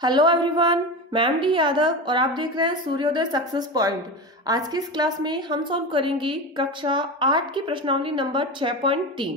Hello everyone, मैं M D Yadav और आप देख रहे हैं सूर्योदय सक्सेस पॉइंट। आज की इस क्लास में हम सॉल्व करेंगे कक्षा 8 की प्रश्नावली नंबर 6.3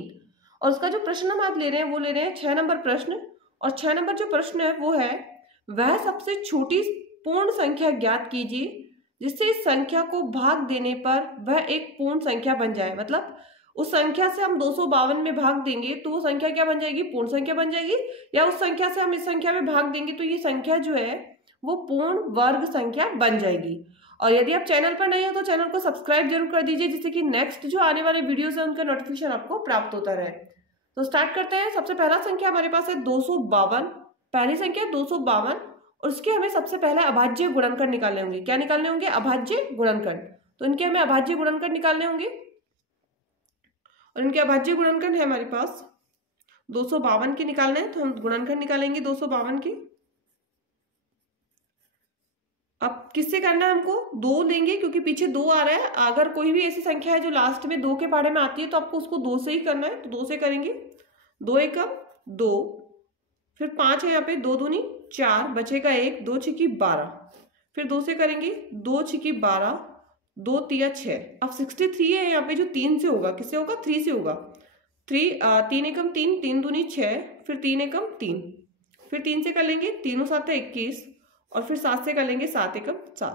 और उसका जो प्रश्न हम आज ले रहे हैं वो ले रहे हैं 6 नंबर प्रश्न। और 6 नंबर जो प्रश्न है वो है, वह सबसे छोटी पूर्ण संख्या ज्ञात कीजिए जिससे इस संख्या को भाग देने पर वह एक पूर्ण संख्या बन जाए। मतलब उस संख्या से हम 252 में भाग देंगे तो वो संख्या क्या बन जाएगी? पूर्ण संख्या बन जाएगी। या उस संख्या से हम इस संख्या में भाग देंगे तो ये संख्या जो है वो पूर्ण वर्ग संख्या बन जाएगी। और यदि आप चैनल पर नए हो तो चैनल को सब्सक्राइब जरूर कर दीजिए जिससे कि नेक्स्ट जो आने वाले वीडियोस है उनका नोटिफिकेशन आपको प्राप्त होता रहे। तो स्टार्ट करते हैं। सबसे पहला संख्या हमारे पास है 252। पहली संख्या 252 और उसके हमें सबसे पहले अभाज्य गुणनखंड निकालने होंगे। क्या निकालने होंगे? अभाज्य गुणनखंड। तो इनके हमें अभाज्य गुणनखंड निकालने होंगे और इनके अभाज्य गुणनखंड है हमारे पास 252 के निकालने हैं। तो हम गुणनखंड निकालेंगे 252 के। अब किससे करना है हमको? 2 लेंगे क्योंकि पीछे 2 आ रहा है। अगर कोई भी ऐसी संख्या है जो लास्ट में 2 के पहाड़े में आती है तो आपको उसको 2 से ही करना है। तो 2 से करेंगे। 2 एकम 2, फिर 5 है यहाँ पे, 2 दूनी 4, बचेगा 1, 2 छिकी 12, फिर 2 से करेंगे, 2 छिकी 12, 2 तिया 6। अब 63 है यहाँ पे जो 3 से होगा। किससे होगा? 3 से होगा। 3 एकम 3, 3 दूनी 6, फिर 3 एकम 3, फिर 3 से कर लेंगे, 3 7 21, और फिर 7 से कर लेंगे, 7 एकम 7।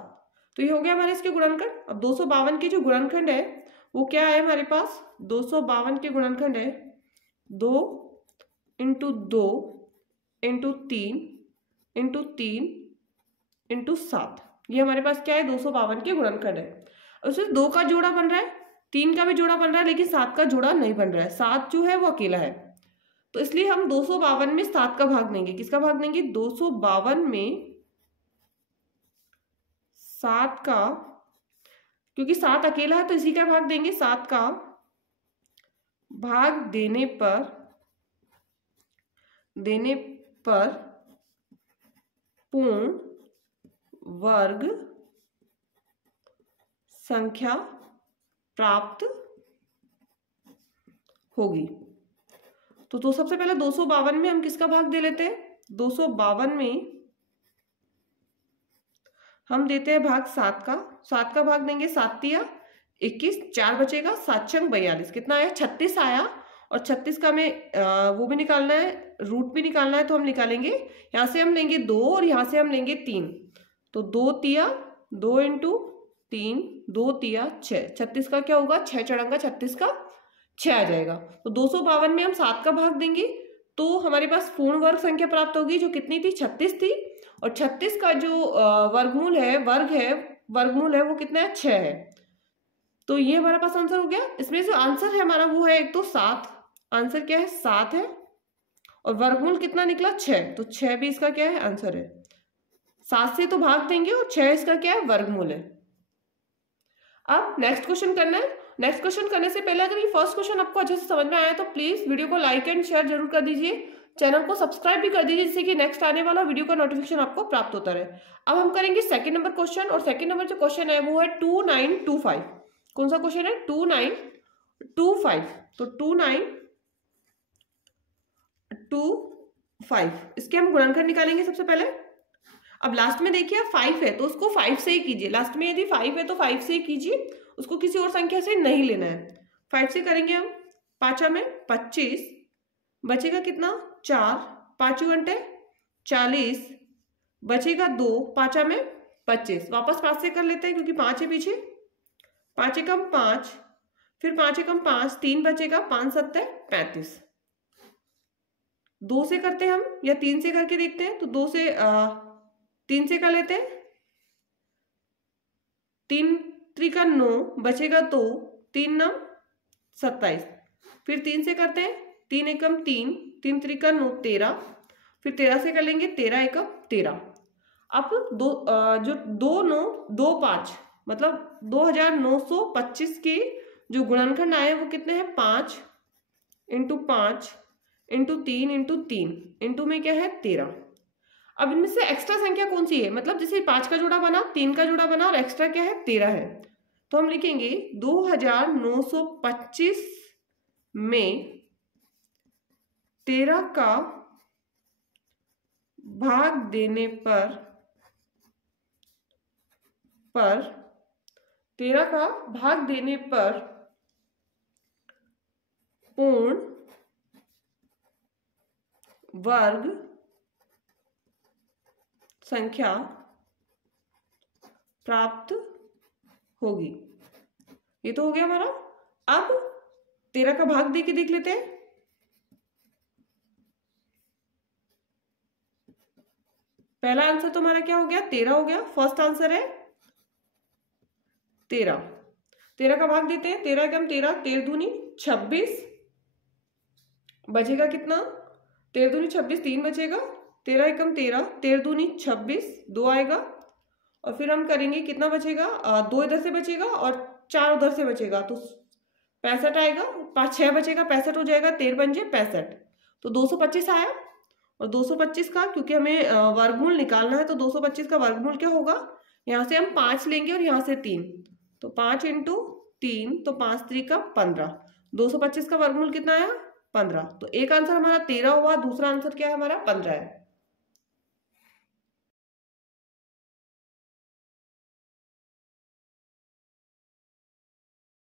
तो ये हो गया हमारे इसके गुणनखंड। अब 252 के जो गुणनखंड है वो क्या है हमारे पास? 252 के गुणनखंड है 2 इंटू 2 इंटू 3 इंटू 3 इंटू 7। ये हमारे पास क्या है? 252 के गुणनखंड है। उसमें 2 का जोड़ा बन रहा है, 3 का भी जोड़ा बन रहा है, लेकिन 7 का जोड़ा नहीं बन रहा है। 7 जो है वो अकेला है। तो इसलिए हम 252 में 7 का भाग देंगे। किसका भाग देंगे? 252 में 7 का, क्योंकि 7 अकेला है तो इसी का भाग देंगे। 7 का भाग देने पर पूर्ण वर्ग संख्या प्राप्त होगी। तो सबसे पहले 252 में हम किसका भाग दे लेते हैं? 252 में हम देते हैं भाग 7 का। 7 का भाग देंगे, 7 तिया 21, 4 बचेगा, 7 छंग 42। कितना आया? 36 आया। और 36 का हमें वो भी निकालना है, रूट भी निकालना है। तो हम निकालेंगे, यहाँ से हम लेंगे 2 और यहाँ से हम लेंगे 3। तो 2 तिया 2 इंटू 3, 2 तिया 6। 36 का क्या होगा? 6 चढ़ाऊंगा, 36 का 6 आ जाएगा। तो 252 में हम 7 का भाग देंगे तो हमारे पास पूर्ण वर्ग संख्या प्राप्त होगी जो कितनी थी? 36 थी। और 36 का जो वर्गमूल है वो कितना है? 6 है। तो ये हमारे पास आंसर हो गया। इसमें जो आंसर है हमारा वो है एक तो 7। आंसर क्या है? 7 है। और वर्गमूल कितना निकला? 6। तो 6 भी इसका क्या है? आंसर है। 7 से तो भाग देंगे और 6 इसका क्या है? वर्गमूल है। अब नेक्स्ट क्वेश्चन करना है। नेक्स्ट क्वेश्चन करने से पहले अगर ये फर्स्ट क्वेश्चन आपको अच्छे से समझ में आया तो प्लीज वीडियो को लाइक एंड शेयर जरूर कर दीजिए। चैनल को सब्सक्राइब भी कर दीजिए जिससे कि नेक्स्ट आने वाला वीडियो का नोटिफिकेशन आपको प्राप्त होता रहे। अब हम करेंगे सेकंड नंबर क्वेश्चन। और सेकंड नंबर जो क्वेश्चन है वो है 2925। कौन सा क्वेश्चन है? 2925। तो 2925 इसके हम गुणनखंड निकालेंगे सबसे पहले। अब लास्ट में देखिए 5 है तो उसको 5 से ही कीजिए। लास्ट में यदि 5 है तो 5 से ही कीजिए, उसको किसी और संख्या से नहीं लेना है। 5 से करेंगे हम। 5 में 25, बचेगा कितना? 4, 5 घंटे 40, बचेगा 2, 5 में 25। वापस 5 से कर लेते हैं क्योंकि 5 है पीछे। 5 एकम 5, फिर 5 एकम 5, 3 बचेगा, 5 7 35। 2 से करते हैं हम या 3 से करके देखते हैं। तो 3 से कर लेते हैं। 3 त्रिका 9, बचेगा 2, 3 9 27। फिर 3 से करते हैं। 3 एकम 3, 3 त्रिका 9 13, फिर 13 से कर लेंगे, 13 एकम 13। अब जो 2 9 2 5 मतलब 2925 के जो गुणनखंड आए वो कितने हैं? 5 इंटू 5 इंटू 3 इंटू 3 इंटू में क्या है? 13। अब इनमें से एक्स्ट्रा संख्या कौन सी है? मतलब जैसे 5 का जोड़ा बना, 3 का जोड़ा बना और एक्स्ट्रा क्या है? 13 है। तो हम लिखेंगे 2925 में 13 का भाग देने पर 13 का भाग देने पर पूर्ण वर्ग संख्या प्राप्त होगी। ये तो हो गया हमारा। अब 13 का भाग दे के देख लेते हैं। पहला आंसर तो हमारा क्या हो गया, 13 हो गया। फर्स्ट आंसर है 13। 13 का भाग देते हैं, 13 एकम 13, 13 दूनी 26, बचेगा कितना, 13 दूनी 26, 3 बचेगा, 13 एकम 13, 13 दूनी 26, 2 आएगा। और फिर हम करेंगे, कितना बचेगा, 2 इधर से बचेगा और 4 उधर से बचेगा, तो 65 आएगा। 5 6 बचेगा, 65 हो जाएगा, 13 पंजे 65, तो 225 आया। और 225 का, क्योंकि हमें वर्गमूल निकालना है, तो 225 का वर्गमूल क्या होगा, यहाँ से हम 5 लेंगे और यहाँ से 3, तो 5 इंटू 3, तो 5 3 का 15। 225 का वर्गमूल कितना आया, 15। तो एक आंसर हमारा 13 हुआ, दूसरा आंसर क्या है हमारा 15 है।